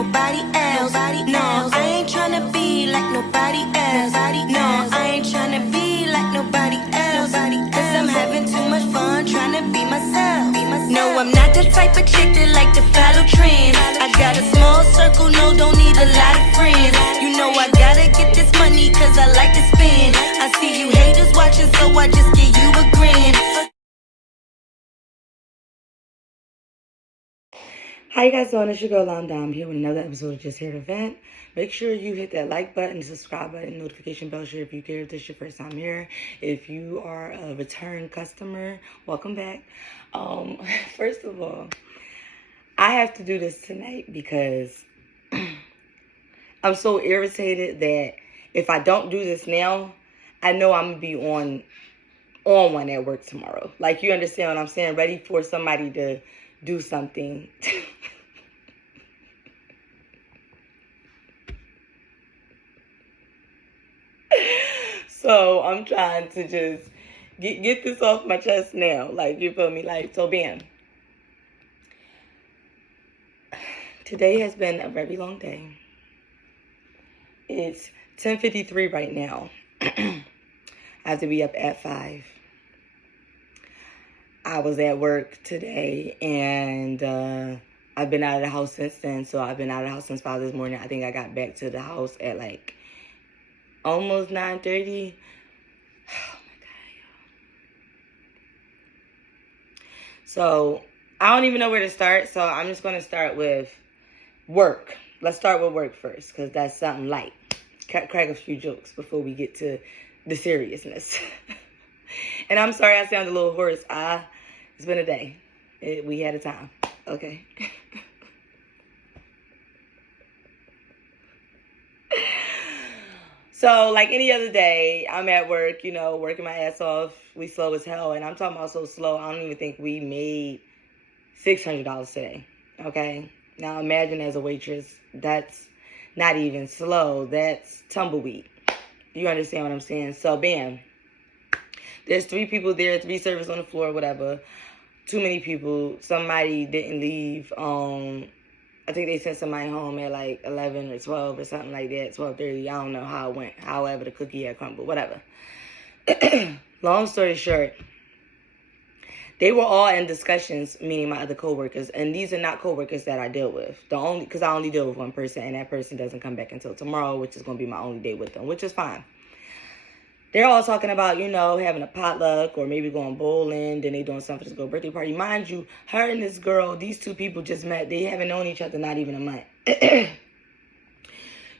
nobody else. No, I ain't tryna be like nobody else. No, I ain't tryna be like nobody else. Cause I'm having too much fun tryna be myself. No, I'm not the type of chick that like to follow trends. I got a small circle, no, don't need a lot of friends. You know I gotta get this money cause I like to spend. I see you haters watching, so I just give you a grin. How you guys doing? It's your girl I'm here with another episode of Just Here to Vent. Make sure you hit that like button, subscribe button, notification bell share if you care, if this is your first time here. If you are a return customer, welcome back. First of all, I have to do this tonight because I'm so irritated that if I don't do this now, I know I'm gonna be on one at work tomorrow. Like, you understand what I'm saying? Ready for somebody to do something. So I'm trying to just get this off my chest now. Like, you feel me? Like, so bam. Today has been a very long day. It's 10:53 right now. I have to be up at 5. I was at work today, and I've been out of the house since then. So I've been out of the house since 5 this morning. I think I got back to the house at like almost 9:30. Oh my God, y'all. So I don't even know where to start. So I'm just going to start with work. Let's start with work first, because that's something light. Crack a few jokes before we get to the seriousness. And I'm sorry I sound a little hoarse. It's been a day. We had a time. Okay. So, like any other day, I'm at work, you know, working my ass off. We slow as hell. And I'm talking about so slow, I don't even think we made $600 today. Okay? Now, imagine as a waitress, that's not even slow. That's tumbleweed. You understand what I'm saying? So, bam. There's 3 people there, 3 servers on the floor, whatever. Too many people. Somebody didn't leave. I think they sent somebody home at like 11 or 12 or something like that. 12:30. I don't know how it went. However, the cookie had crumbled. Whatever. Long story short, they were all in discussions, meaning my other coworkers, and these are not coworkers that I deal with. Because I only deal with one person, and that person doesn't come back until tomorrow, which is going to be my only day with them, which is fine. They're all talking about, you know, having a potluck or maybe going bowling. Then they doing something for this girl birthday party. Mind you, her and this girl, these 2 people just met. They haven't known each other not even a month.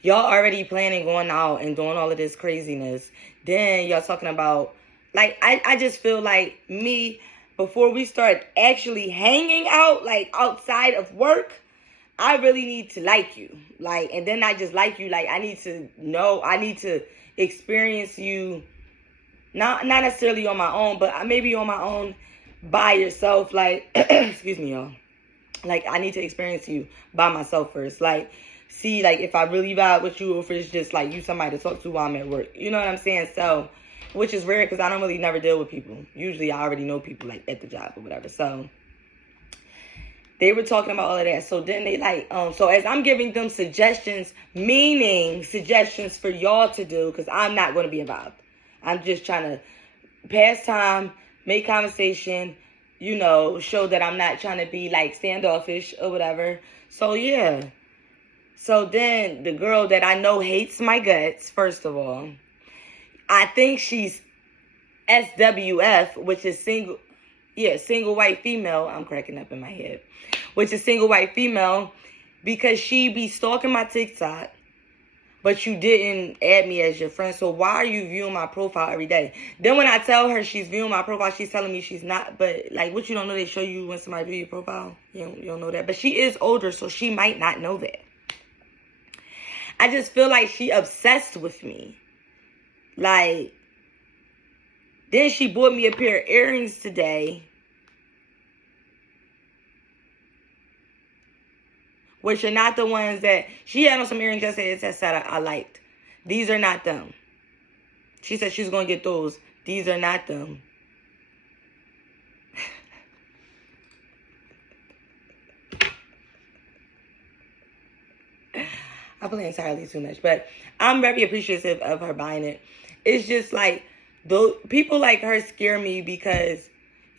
Y'all already planning going out and doing all of this craziness. Then y'all talking about, like, I just feel like me, before we start actually hanging out, like, outside of work, I really need to like you. Like, and then not just like you, like, I need to know, I need to experience you, not necessarily on my own, but maybe on my own by yourself. Like, excuse me, y'all. Like, I need to experience you by myself first. Like, see, like, if I really vibe with you, or if it's just like you somebody to talk to while I'm at work. You know what I'm saying? So, which is rare because I don't really never deal with people. Usually I already know people, like, at the job or whatever. So they were talking about all of that. So then they like, so as I'm giving them suggestions, meaning suggestions for y'all to do, because I'm not going to be involved. I'm just trying to pass time, make conversation, you know, show that I'm not trying to be like standoffish or whatever. So yeah. So then the girl that I know hates my guts, first of all, I think she's SWF, which is single white female. I'm cracking up in my head. Which is single white female, because she be stalking my TikTok, but you didn't add me as your friend. So why are you viewing my profile every day? Then when I tell her she's viewing my profile, she's telling me she's not. But like, what you don't know, they show you when somebody view your profile. You don't know that. But she is older, so she might not know that. I just feel like she obsessed with me. Like, then she bought me a pair of earrings today, which are not the ones that she had on. Some earrings yesterday that said I liked. These are not them. She said she was going to get those. These are not them. I play entirely too much, but I'm very appreciative of her buying it. It's just like, those people like her scare me because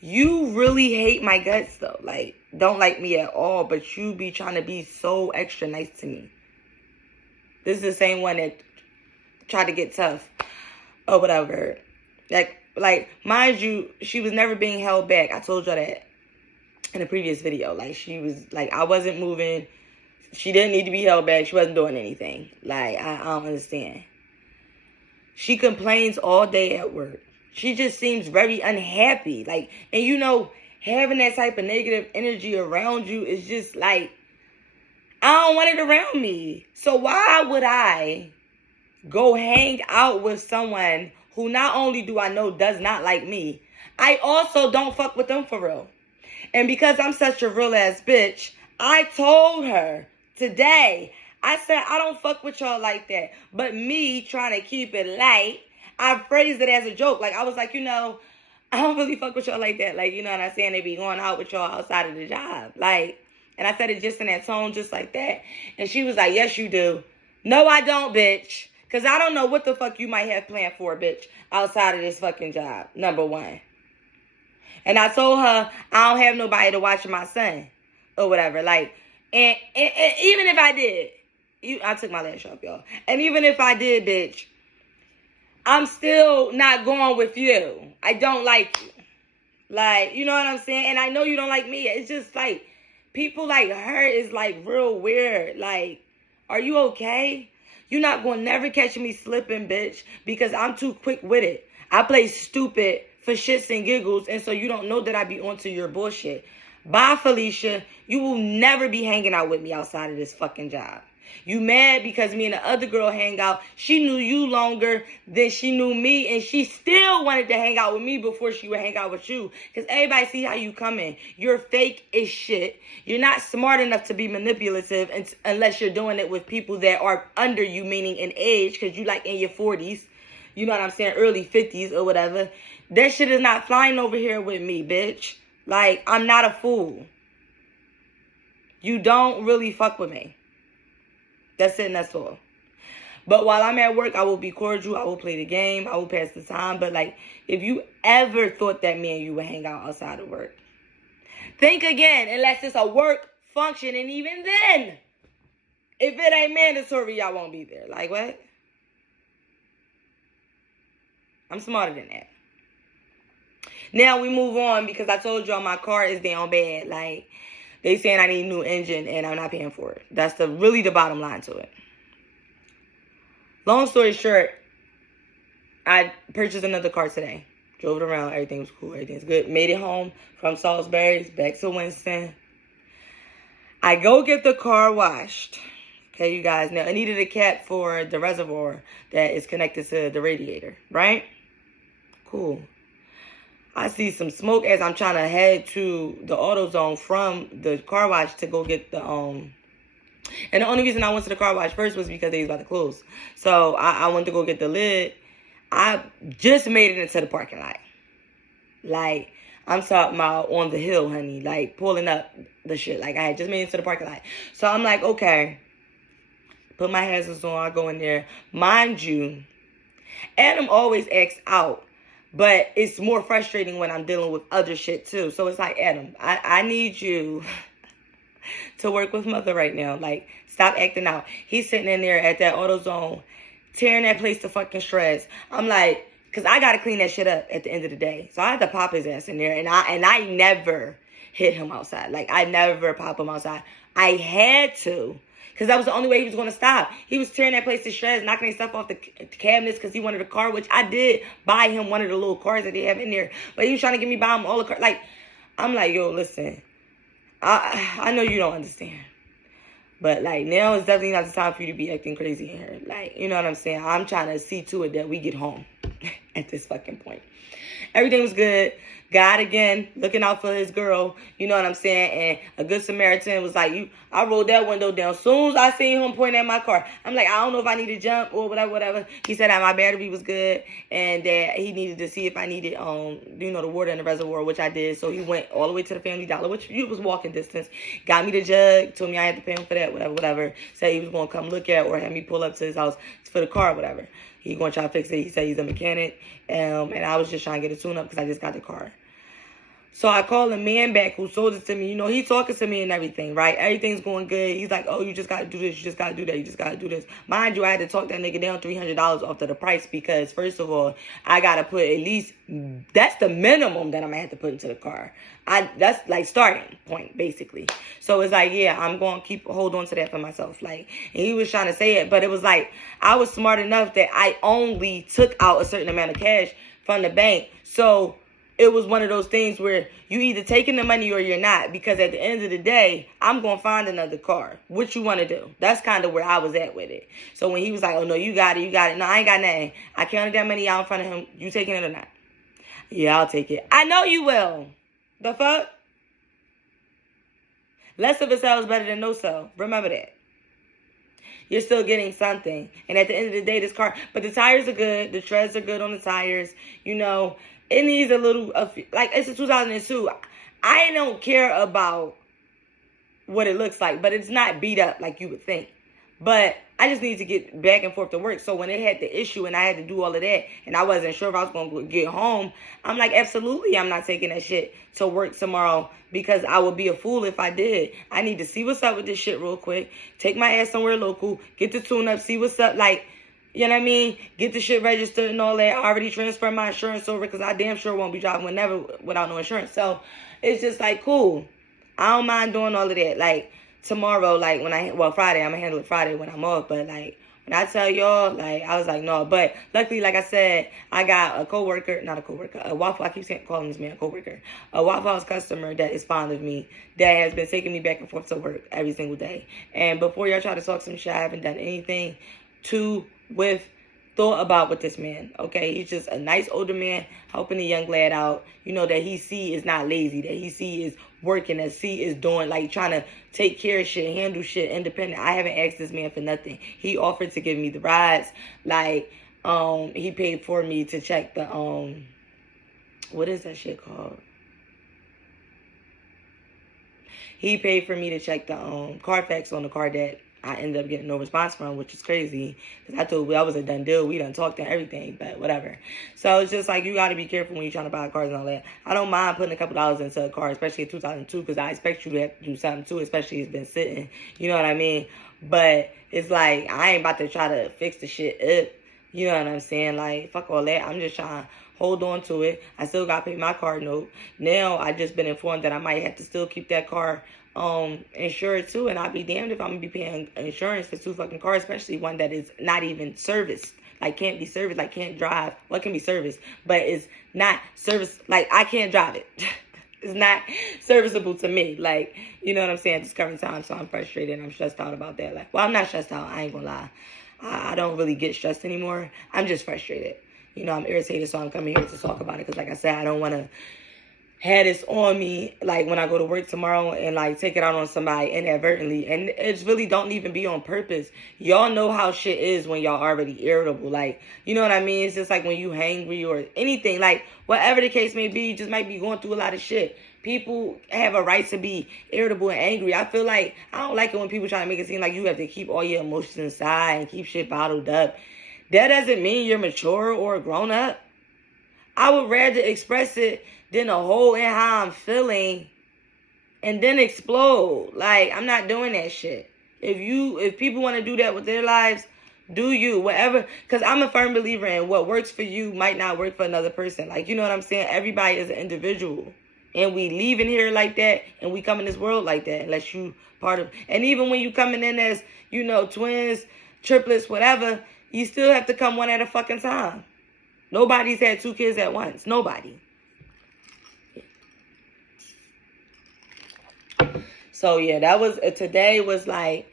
you really hate my guts though. Like, don't like me at all, but you be trying to be so extra nice to me. This is the same one that tried to get tough or whatever. Like, mind you, she was never being held back. I told y'all that in a previous video. Like, she was, like, I wasn't moving. She didn't need to be held back. She wasn't doing anything. Like, I don't understand. She complains all day at work. She just seems very unhappy. Like, and you know, having that type of negative energy around you is just like, I don't want it around me. So why would I go hang out with someone who not only do I know does not like me, I also don't fuck with them for real. And because I'm such a real ass bitch, I told her today, I said, I don't fuck with y'all like that. But me trying to keep it light, I phrased it as a joke. Like, I was like, you know, I don't really fuck with y'all like that. Like, you know what I'm saying? They be going out with y'all outside of the job. Like, and I said it just in that tone, just like that. And she was like, yes, you do. No, I don't, bitch. Because I don't know what the fuck you might have planned for, bitch, outside of this fucking job, number one. And I told her, I don't have nobody to watch my son or whatever. Like, and even if I did, I took my lash off, y'all. And even if I did, bitch, I'm still not going with you. I don't like you. Like, you know what I'm saying? And I know you don't like me. It's just like, people like her is like real weird. Like, are you okay? You're not going to never catch me slipping, bitch, because I'm too quick with it. I play stupid for shits and giggles, and so you don't know that I be onto your bullshit. Bye, Felicia. You will never be hanging out with me outside of this fucking job. You mad because me and the other girl hang out. She knew you longer than she knew me, and she still wanted to hang out with me before she would hang out with you. Because everybody see how you coming. You're fake as shit. You're not smart enough to be manipulative unless you're doing it with people that are under you, meaning in age, because you like in your 40s. You know what I'm saying? Early 50s or whatever. That shit is not flying over here with me, bitch. Like, I'm not a fool. You don't really fuck with me. That's it and that's all. But while I'm at work, I will be cordial. I will play the game. I will pass the time. But, like, if you ever thought that me and you would hang out outside of work, think again, unless it's a work function. And even then, if it ain't mandatory, y'all won't be there. Like, what? I'm smarter than that. Now we move on because I told y'all my car is down bad. Like, they saying I need a new engine and I'm not paying for it. That's really the bottom line to it. Long story short, I purchased another car today. Drove it around. Everything was cool. Everything's good. Made it home from Salisbury back to Winston. I go get the car washed. Okay, you guys. Now, I needed a cap for the reservoir that is connected to the radiator, right? Cool. I see some smoke as I'm trying to head to the AutoZone from the car wash to go get the, and the only reason I went to the car wash first was because they was about to close. So I went to go get the lid. I just made it into the parking lot. Like, I'm talking about on the hill, honey. Like, pulling up the shit. Like, I had just made it to the parking lot. So I'm like, okay. Put my hazards on. I go in there. Mind you, Adam always acts out. But it's more frustrating when I'm dealing with other shit, too. So it's like, Adam, I need you to work with Mother right now. Like, stop acting out. He's sitting in there at that AutoZone, tearing that place to fucking shreds. I'm like, because I got to clean that shit up at the end of the day. So I had to pop his ass in there. And I never hit him outside. Like, I never pop him outside. I had to. Because that was the only way he was going to stop. He was tearing that place to shreds, knocking his stuff off the cabinets because he wanted a car, which I did buy him one of the little cars that they have in there. But he was trying to get me buy him all the cars. Like, I'm like, yo, listen. I know you don't understand. But, like, now is definitely not the time for you to be acting crazy in here. Like, you know what I'm saying? I'm trying to see to it that we get home at this fucking point. Everything was good. God again, looking out for his girl. You know what I'm saying? And a good Samaritan was like, I rolled that window down. Soon as I seen him pointing at my car, I'm like, I don't know if I need to jump or whatever. He said that my battery was good and that he needed to see if I needed, the water in the reservoir, which I did. So he went all the way to the Family Dollar, which was walking distance. Got me the jug, told me I had to pay him for that, whatever. Said he was going to come look at or have me pull up to his house for the car, whatever. He going to try to fix it. He said he's a mechanic. And I was just trying to get a tune-up because I just got the car. So I called the man back who sold it to me. He talking to me and everything, right? Everything's going good. He's like, oh, you just got to do this. You just got to do that. You just got to do this. Mind you, I had to talk that nigga down $300 off of the price because, first of all, I got to put at least, that's the minimum that I'm going to have to put into the car. That's like starting point, basically. So it's like, yeah, I'm going to hold on to that for myself. Like, and he was trying to say it, but it was like, I was smart enough that I only took out a certain amount of cash from the bank. So it was one of those things where you either taking the money or you're not, because at the end of the day, I'm going to find another car. What you want to do? That's kind of where I was at with it. So when he was like, oh, no, you got it. No, I ain't got nothing. I counted that money out in front of him. You taking it or not? Yeah, I'll take it. I know you will. The fuck? Less of a sale is better than no sale. Remember that. You're still getting something. And at the end of the day, this car, but the tires are good. The treads are good on the tires. It needs a little, like, it's a 2002. I don't care about what it looks like, but it's not beat up like you would think. But I just need to get back and forth to work. So when they had the issue and I had to do all of that and I wasn't sure if I was going to get home, I'm like, absolutely, I'm not taking that shit to work tomorrow because I would be a fool if I did. I need to see what's up with this shit real quick. Take my ass somewhere local, get the tune up, see what's up. Like, you know what I mean? Get the shit registered and all that. I already transferred my insurance over because I damn sure won't be driving without no insurance. So it's just like, cool. I don't mind doing all of that. Like, tomorrow, like, Friday, I'm going to handle it Friday when I'm off. But, like, when I tell y'all, like, I was like, no. But luckily, like I said, I got a Waffle, I keep calling this man a coworker. A Waffle House customer that is fond of me, that has been taking me back and forth to work every single day. And before y'all try to talk some shit, I haven't done anything thought about with this man, okay? He's just a nice older man helping a young lad out, that he see is not lazy, that he see is working, that see is doing, like, trying to take care of shit, handle shit independent. I haven't asked this man for nothing. He offered to give me the rides, like, he paid for me to check the, what is that shit called? He paid for me to check the, Carfax on the car that I ended up getting no response from, which is crazy. Because I told that was a done deal. We done talked and everything, but whatever. So it's just like, you got to be careful when you're trying to buy cars and all that. I don't mind putting a couple dollars into a car, especially in 2002, because I expect you to have to do something too, especially it's been sitting. You know what I mean? But it's like, I ain't about to try to fix the shit up. You know what I'm saying? Like, fuck all that. I'm just trying to hold on to it. I still got to pay my car note. Now, I just been informed that I might have to still keep that car insured too, and I'll be damned if I'm gonna be paying insurance for two fucking cars, especially one that is not even serviced, like can't be serviced, like can't drive. What can be serviced, but it's not serviced, like I can't drive it. It's not serviceable to me, like, you know what I'm saying, at this current time. So I'm frustrated and I'm stressed out about that. Like, well, I'm not stressed out, I ain't gonna lie. I don't really get stressed anymore. I'm just frustrated. I'm irritated, so I'm coming here to talk about it because, like I said, I don't want to had this on me, like, when I go to work tomorrow and, like, take it out on somebody inadvertently. And it's really don't even be on purpose. Y'all know how shit is when y'all already irritable. Like, you know what I mean? It's just like when you hangry or anything. Like, whatever the case may be, you just might be going through a lot of shit. People have a right to be irritable and angry. I feel like, I don't like it when people try to make it seem like you have to keep all your emotions inside and keep shit bottled up. That doesn't mean you're mature or grown up. I would rather express it than a hold in how I'm feeling and then explode. Like, I'm not doing that shit. If people want to do that with their lives, do you, whatever. Because I'm a firm believer in what works for you might not work for another person. Like, you know what I'm saying? Everybody is an individual. And we leave in here like that, and we come in this world like that, unless you part of. And even when you coming in as, twins, triplets, whatever, you still have to come one at a fucking time. Nobody's had two kids at once. Nobody. So, yeah, today was like,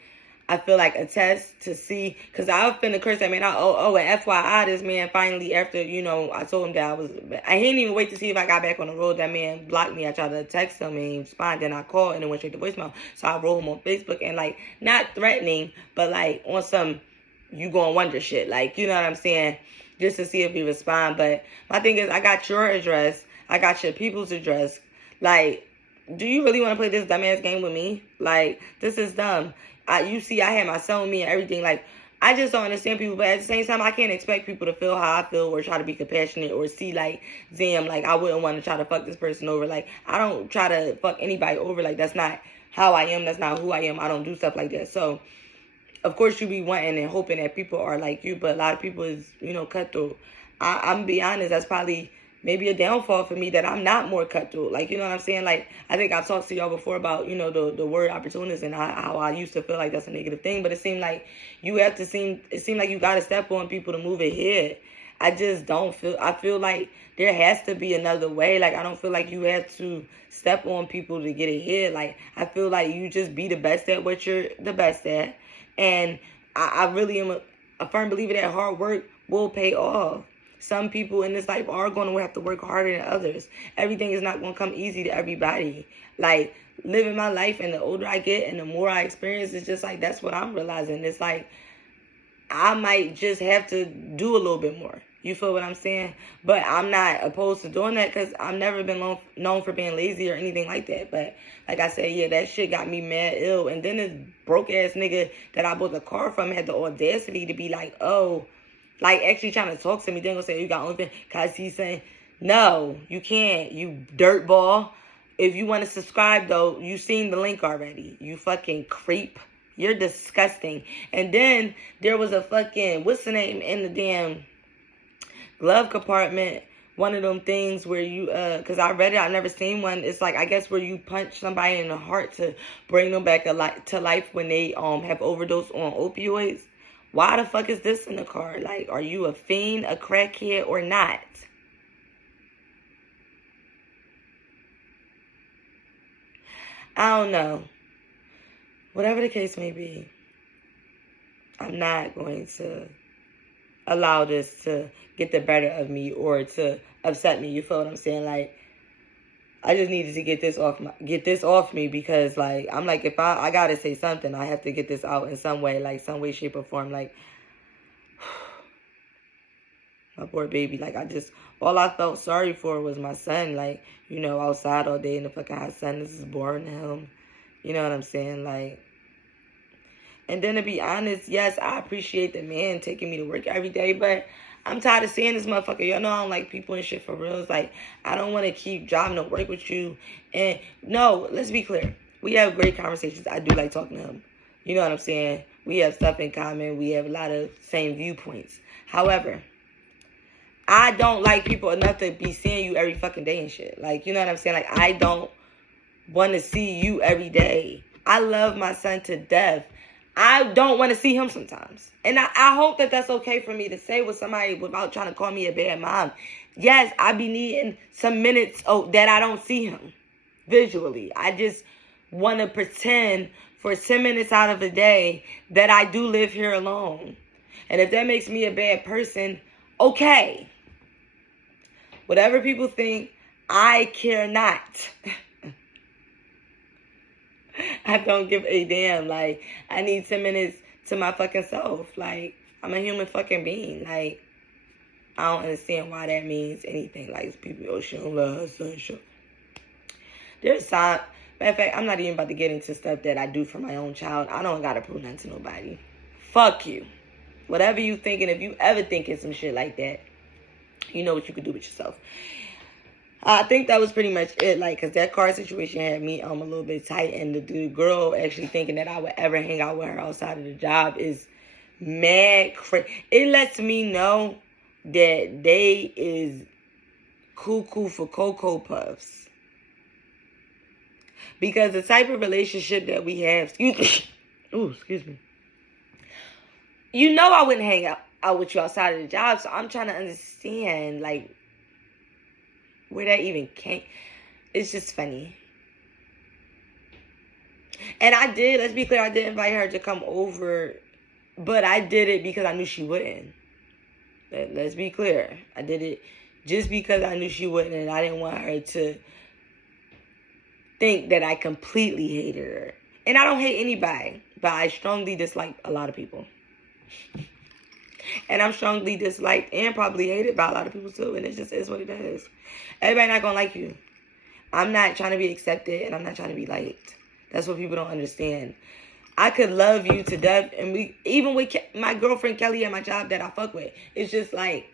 I feel like a test to see, because I've been a curse that man. And FYI, this man finally, after, you know, I told him that I didn't even wait to see if I got back on the road. That man blocked me. I tried to text him and he responded, then I called and it went straight to voicemail. So I wrote him on Facebook and like, not threatening, but like on some, you gonna wonder shit. Like, you know what I'm saying? Just to see if he respond. But my thing is, I got your address. I got your people's address. Like, do you really want to play this dumbass game with me? Like, this is dumb. You see, I had my son with me and everything. Like, I just don't understand people. But at the same time, I can't expect people to feel how I feel or try to be compassionate or see, like, damn, like, I wouldn't want to try to fuck this person over. Like, I don't try to fuck anybody over. Like, that's not how I am. That's not who I am. I don't do stuff like that. So, of course, you be wanting and hoping that people are like you. But a lot of people is, you know, cutthroat. I'm going to be honest. That's probably maybe a downfall for me that I'm not more cutthroat. Like, you know what I'm saying? Like, I think I've talked to y'all before about, you know, the word opportunist and how I used to feel like that's a negative thing. But it seemed like it seemed like you got to step on people to move ahead. I just don't I feel like there has to be another way. Like, I don't feel like you have to step on people to get ahead. Like, I feel like you just be the best at what you're the best at. And I really am a firm believer that hard work will pay off. Some people in this life are going to have to work harder than others. Everything is not going to come easy to everybody. Like, living my life, and the older I get and the more I experience, it's just like, that's what I'm realizing. It's like, I might just have to do a little bit more. You feel what I'm saying? But I'm not opposed to doing that because I've never been known for being lazy or anything like that. But like I said, yeah, that shit got me mad ill. And then this broke-ass nigga that I bought the car from had the audacity to be like, oh, like actually trying to talk to me. Then gonna say, you got OnlyFans? Because he's saying, no, you can't, you dirtball. If you want to subscribe, though, you seen the link already. You fucking creep. You're disgusting. And then there was a fucking, what's the name, in the damn glove compartment, one of them things where you, because I read it, I've never seen one. It's like, I guess where you punch somebody in the heart to bring them back to life when they have overdosed on opioids. Why the fuck is this in the car? Like, are you a fiend, a crackhead, or not? I don't know. Whatever the case may be, I'm not going to allow this to get the better of me or to upset me. You feel what I'm saying? Like, I just needed to get this off me because, like, I'm like, if I gotta say something, I have to get this out in some way, like some way, shape, or form. Like, my poor baby. Like, all I felt sorry for was my son. Like, you know, outside all day in the fucking hot sun. This is boring to him. You know what I'm saying? Like, and then to be honest, yes, I appreciate the man taking me to work every day, but I'm tired of seeing this motherfucker. Y'all know I don't like people and shit for real. It's like, I don't want to keep driving to work with you. And no, let's be clear. We have great conversations. I do like talking to him. You know what I'm saying? We have stuff in common. We have a lot of same viewpoints. However, I don't like people enough to be seeing you every fucking day and shit. Like, you know what I'm saying? Like, I don't want to see you every day. I love my son to death. I don't want to see him sometimes. And I hope that that's okay for me to say with somebody without trying to call me a bad mom. Yes, I be needing some minutes that I don't see him visually. I just want to pretend for 10 minutes out of the day that I do live here alone. And if that makes me a bad person, okay. Whatever people think, I care not. I don't give a damn. Like, I need 10 minutes to my fucking self. Like, I'm a human fucking being. Like, I don't understand why that means anything. Like, people, oh, she don't love her son. There's time. Matter of fact, I'm not even about to get into stuff that I do for my own child. I don't gotta prove nothing to nobody. Fuck you. Whatever you thinking, if you ever thinking some shit like that, you know what you could do with yourself. I think that was pretty much it. Like, because that car situation had me a little bit tight. And the girl actually thinking that I would ever hang out with her outside of the job is mad crazy. It lets me know that they is cuckoo for Cocoa Puffs. Because the type of relationship that we have, excuse me. You know I wouldn't hang out with you outside of the job. So I'm trying to understand, like, where that even came. It's just funny. And I did, let's be clear, I did invite her to come over, but I did it because I knew she wouldn't. Let's be clear. I did it just because I knew she wouldn't, and I didn't want her to think that I completely hated her. And I don't hate anybody, but I strongly dislike a lot of people. And I'm strongly disliked and probably hated by a lot of people too, and it just is what it is. Everybody not gonna like you. I'm not trying to be accepted, and I'm not trying to be liked. That's what people don't understand. I could love you to death, and even with my girlfriend Kelly at my job that I fuck with, it's just like,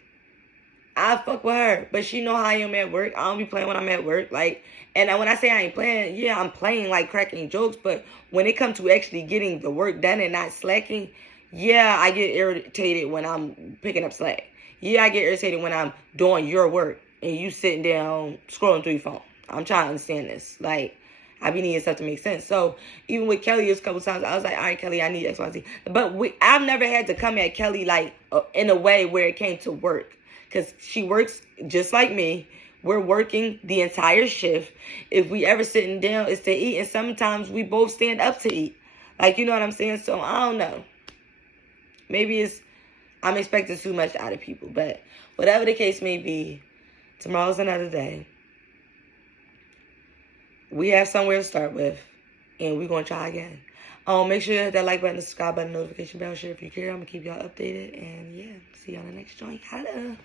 I fuck with her, but she know how I am at work. I don't be playing when I'm at work, like, and when I say I ain't playing, yeah, I'm playing, like, cracking jokes, but when it comes to actually getting the work done and not slacking, yeah, I get irritated when I'm picking up slack. Yeah, I get irritated when I'm doing your work and you sitting down scrolling through your phone. I'm trying to understand this, like, I be needing stuff to make sense. So even with Kelly, a couple times, I was like, all right, Kelly, I need X, Y, Z. But I've never had to come at Kelly, like, in a way where it came to work. Because she works just like me. We're working the entire shift. If we ever sitting down, it's to eat. And sometimes we both stand up to eat. Like, you know what I'm saying? So, I don't know. Maybe I'm expecting too much out of people. But whatever the case may be, tomorrow's another day. We have somewhere to start with, and we're going to try again. Make sure you hit that like button, the subscribe button, notification bell, share if you care. I'm going to keep y'all updated, and yeah, see y'all in the next joint. Holla.